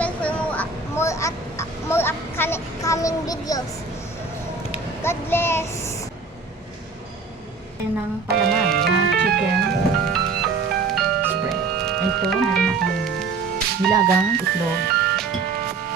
subscribe for more upcoming videos. God bless. Yan ang palaman na chicken spread. Ito, meron akong nilagang itlog.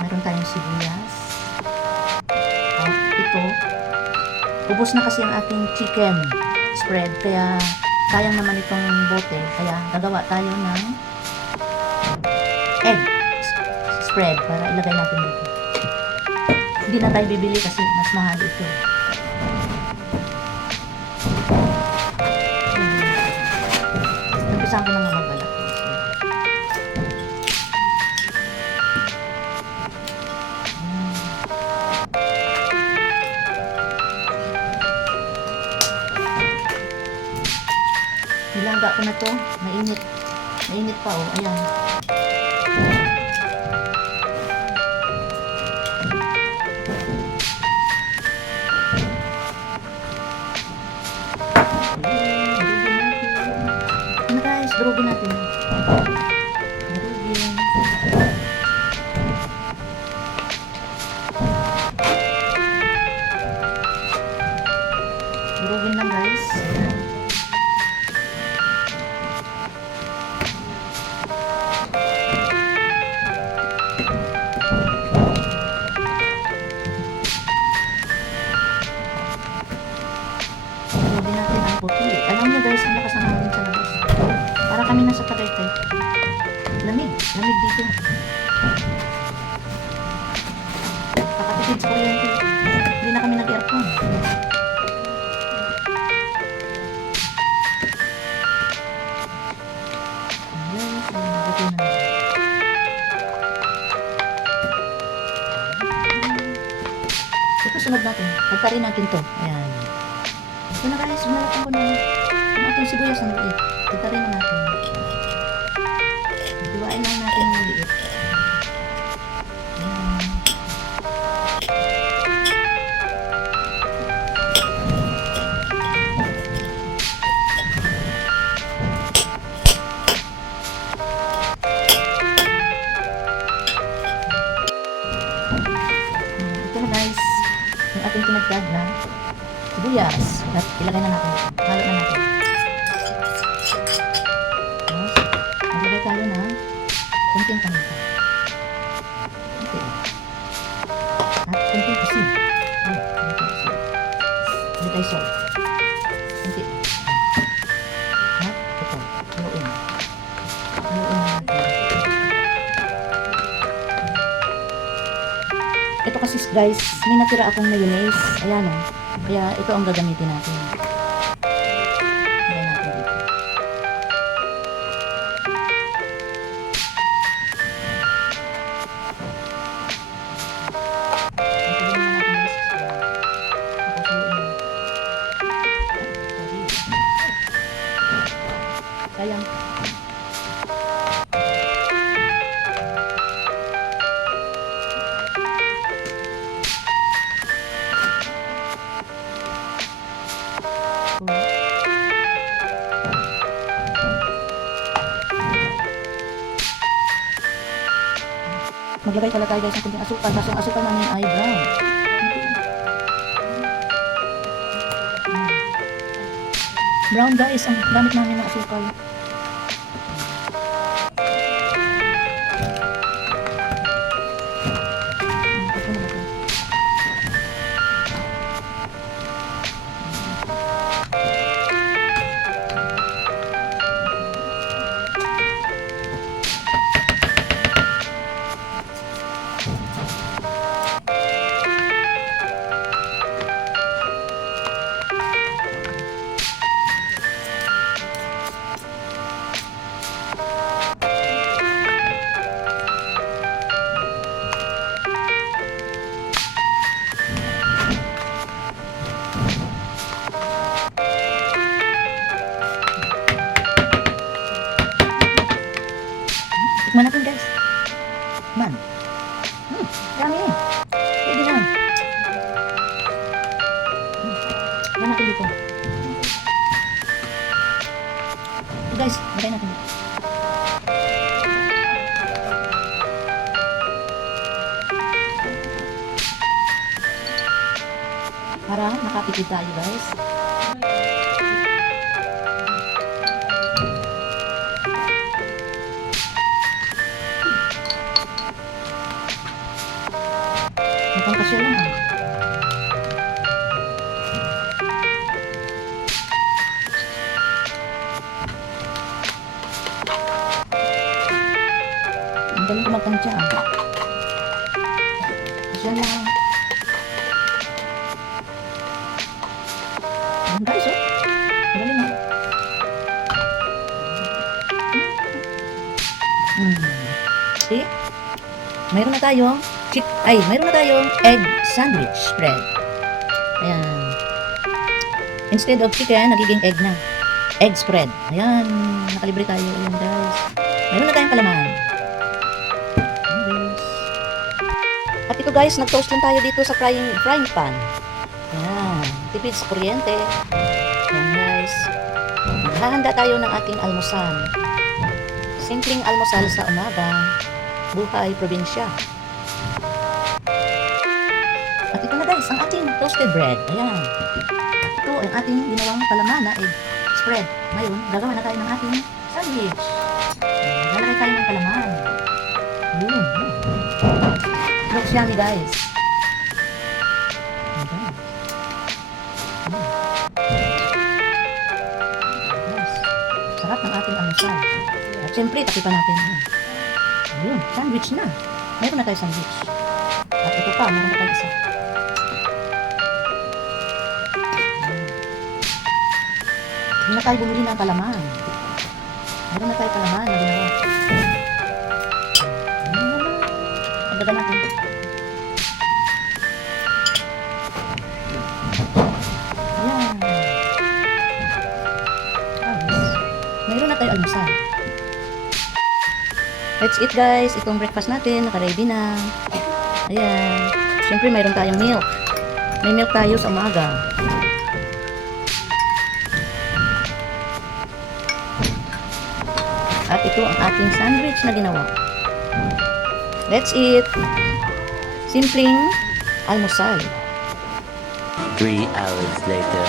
Meron tayong sibuyas. At ito, ubos na kasi ang aking chicken spread. Kaya, sayang naman itong bote. Kaya, gagawa tayo ng egg spread para ilagay natin dito. Hindi na tayo bibili kasi mas mahal ito. Umpisahan ko na nga magbalak. Nilaga ko na to. Mainit. Mainit pa oh. Ayan. Ano guys? Durugin natin. Durugin. Durugin lang guys. Alam nyo guys, ang lakas ng hangin sa labas. Para kami nasa Tagaytay. Lamig. Lamig dito. Kakatipid sa kuryente. Hindi na kami nag-aircon. Yes, buti na. Ito sunod natin. Pagtarin natin to. Ayan. Ito na guys, binalatan ko na yung ating sibuyas na maliit. Titarin na natin. Iwain lang natin yung maliit. Ayan. Ito na guys, yung ating pinagdag na sibuyas. At ilagay na natin dito. Halo na natin. Tapos, maglagay tayo na kunting paminta. Kunti. At kunting asin. Kunting asin. Hindi tayo salt. Kunti. At ito. Haluin. Haluin na natin. Ito kasi guys, may natira akong mayonnaise. Ayan o. Kaya ito ang gagamitin natin. Lagay natin dito. Ito din natin guys. Sayang. Maglagay pala tayo guys ng kunting asukal. Kaso ang asukal namin ay brown. Brown guys, ang gamit namin ng asukal. Tikman natin guys. Man. Dami eh. Pwede na. Lagyan natin dito. Guys, lagyan natin dito. para makatipid tayo guys. Mukhang kasya lang ah. Ang galing ko magtansya ah. Kasya lang. Ayan guys oh. Ang galing ah. See? Mayroon na tayong mayroon na tayong egg sandwich spread. Ayan. Instead of chicken, nagiging egg na. Egg spread. Ayan. Nakalibre tayo. Ayan guys. Mayroon na tayong palaman. Ayan guys. At ito guys, nag-toast lang tayo dito sa frying pan. Ayan. Tipid sa kuryente. Ayan guys. Maghahanda tayo ng ating almusal. Simpleng almusal sa umaga. Buhay probinsya. At ito na guys, ang ating toasted bread. Ayan. Ito ang ating ginawang palaman na egg spread. Ngayon, gagawa na tayo ng ating sandwich. Lalagay tayo ng palaman. Yun. Looks yummy guys. Ayan. Yes. Sarap ng ating almusal. At syempre, takipan natin. Ayun, sandwich na. Meron na tayo sandwich. At ito pa, meron pa tayo isa. Hindi na tayo bumili ng palaman. Meron na tayo palaman na ginawa. Pagdagan natin. Ayan. Meron na tayo almusal. Let's eat guys. Itong breakfast natin. Naka-ready na. Ayan. Siyempre mayroon tayong milk. May milk tayo sa umaga. At ito ang ating sandwich na ginawa. Let's eat. Simpleng almusal. 3 hours later.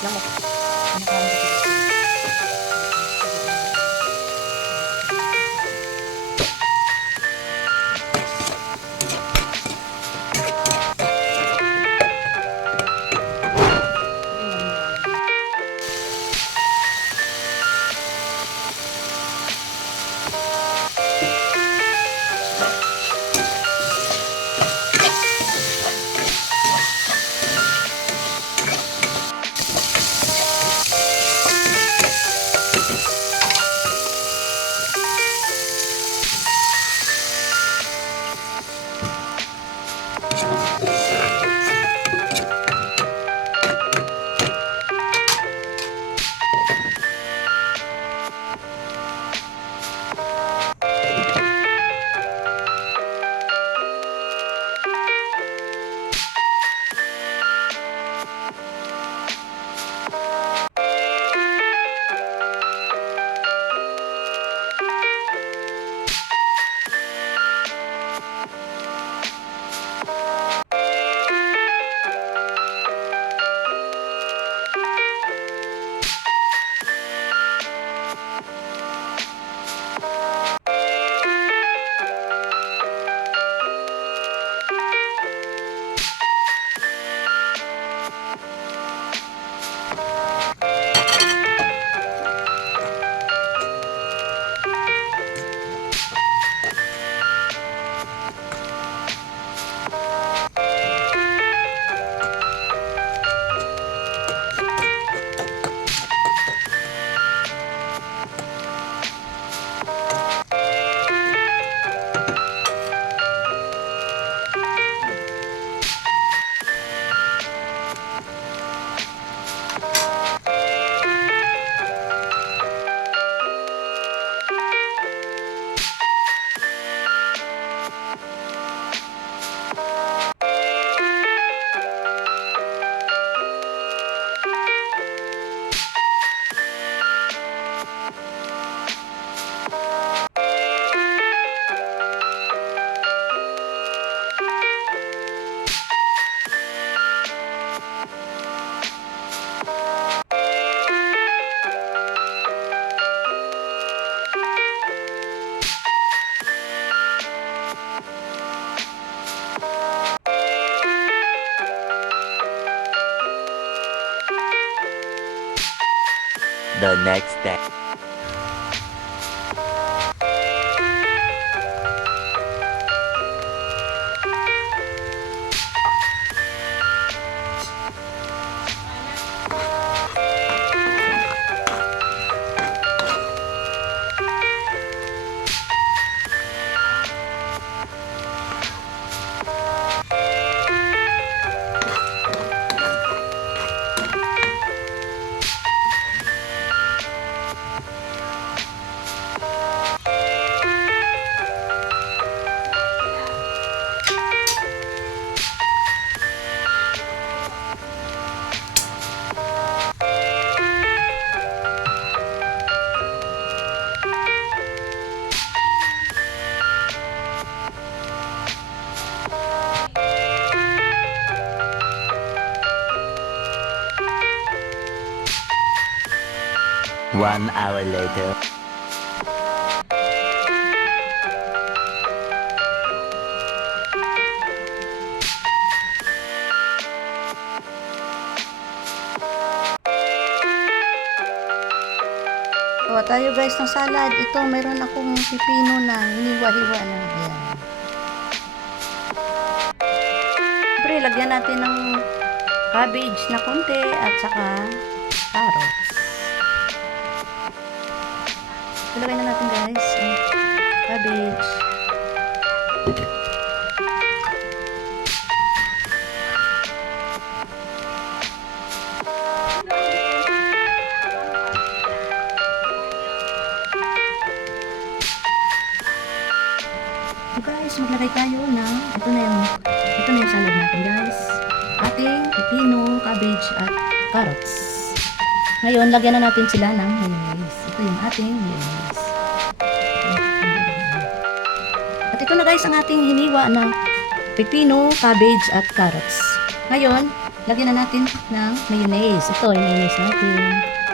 Lamok. the next day. One hour later. Gawa tayo guys ng salad. Ito, meron akong pipino na hiniwa-hiwa na. Ayan. Siyempre, lagyan natin ng cabbage na konti at saka carrots. Ilagay na natin guys ang cabbage. So guys, maglagay tayo ng ito na yung salad natin guys. Ating pepino, cabbage at carrots. Ngayon, lagyan na natin sila ng mayonnaise. Ito yung ating mayonnaise. At ito na guys ang ating hiniwa na pepino, cabbage at carrots. Ngayon, lagyan na natin ng mayonnaise. Ito yung mayonnaise natin.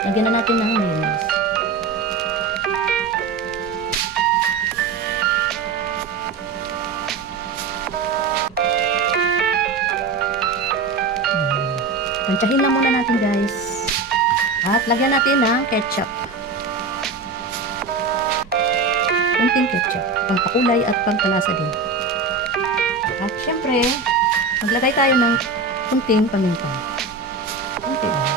Lagyan na natin ng mayonnaise. Tansyahin lang muna natin guys. At lagyan natin ng ketchup. Kunting ketchup. Pampakulay at pampalasa din. At syempre, maglagay tayo ng kunting paminta. Kunti lang.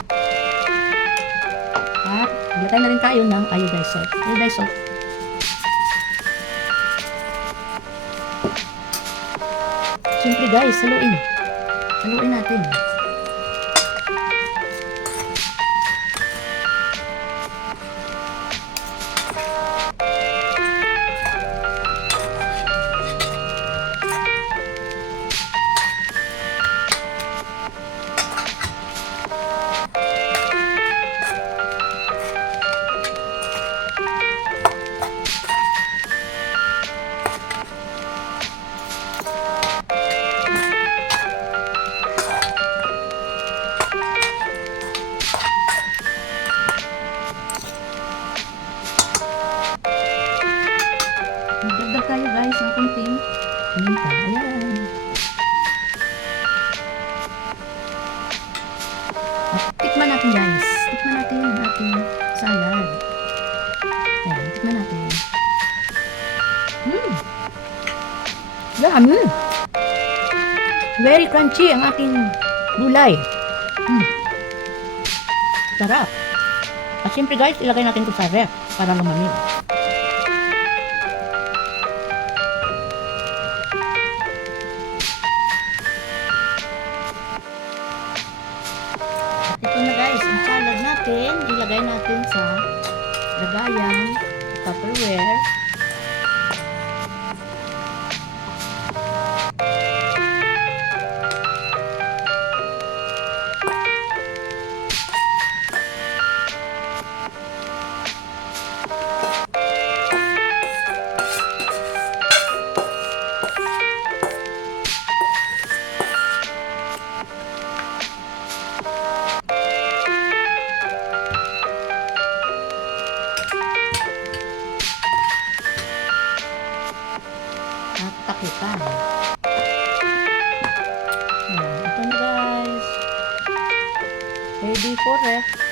At maglagay na rin tayo ng iodized salt. Iodized salt. Syempre guys, haluin. Haluin natin. Magdagdag tayo guys ng kunting paminta. Ayan. At tikman natin guys. Tikman natin ang ating salad. Ayan, tikman natin. Yummy! Very crunchy ang ating gulay. Sarap. At siyempre guys, ilagay natin ito sa ref para lumamig. Ito na guys, ang salad natin, ilagay natin sa lagayan, Tupperware. At takipan. Ito na guys. Ready for ref.